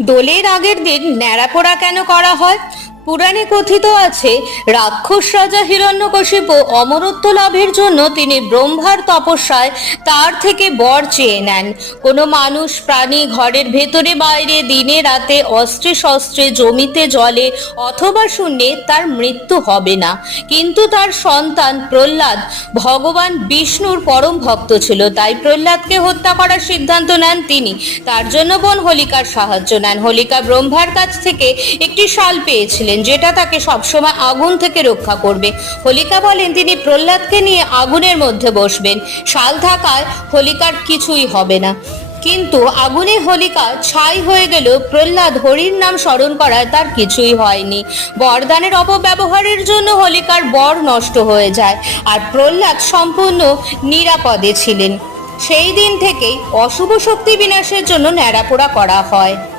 দোলের আগের দিন ন্যাড়াপোড়া কেন করা হয়? পুরাণে কথিত আছে, রাক্ষস রাজা হিরণ্যকশিপু অমরত্ব লাভের জন্য তিনি ব্রহ্মার তপস্যায় তার থেকে বর চেয়ে নেন। কোনো মানুষ প্রাণী ঘরের ভেতরে বাইরে দিনে রাতে অস্ত্রে শস্ত্রে জমিতে জলে অথবা শূন্যে তার মৃত্যু হবে না। কিন্তু তার সন্তান প্রহ্লাদ ভগবান বিষ্ণুর পরম ভক্ত ছিল, তাই প্রহ্লাদকে হত্যা করার সিদ্ধান্ত নেন তিনি। তার জন্য বোন হোলিকার সাহায্য নেন। হোলিকা ব্রহ্মার কাছ থেকে একটি শাল পেয়েছিলেন, যেটা তাকে সবসময় আগুন থেকে রক্ষা করবে। হোলিকা বলেন তিনি প্রহ্লাদকে নিয়ে আগুনের মধ্যে বসবেন। শাল থাকায় হোলিকার কিছুই হবে না। কিন্তু আগুনে হোলিকা ছাই হয়ে গেল, প্রহ্লাদ হরির নাম স্মরণ করায় তার কিছুই হয়নি। বরদানের অপব্যবহারের জন্য হোলিকার বর নষ্ট হয়ে যায়, আর প্রহ্লাদ সম্পূর্ণ নিরাপদে ছিলেন। সেই দিন থেকেই অশুভ শক্তি বিনাশের জন্য ন্যাড়াপোড়া করা হয়।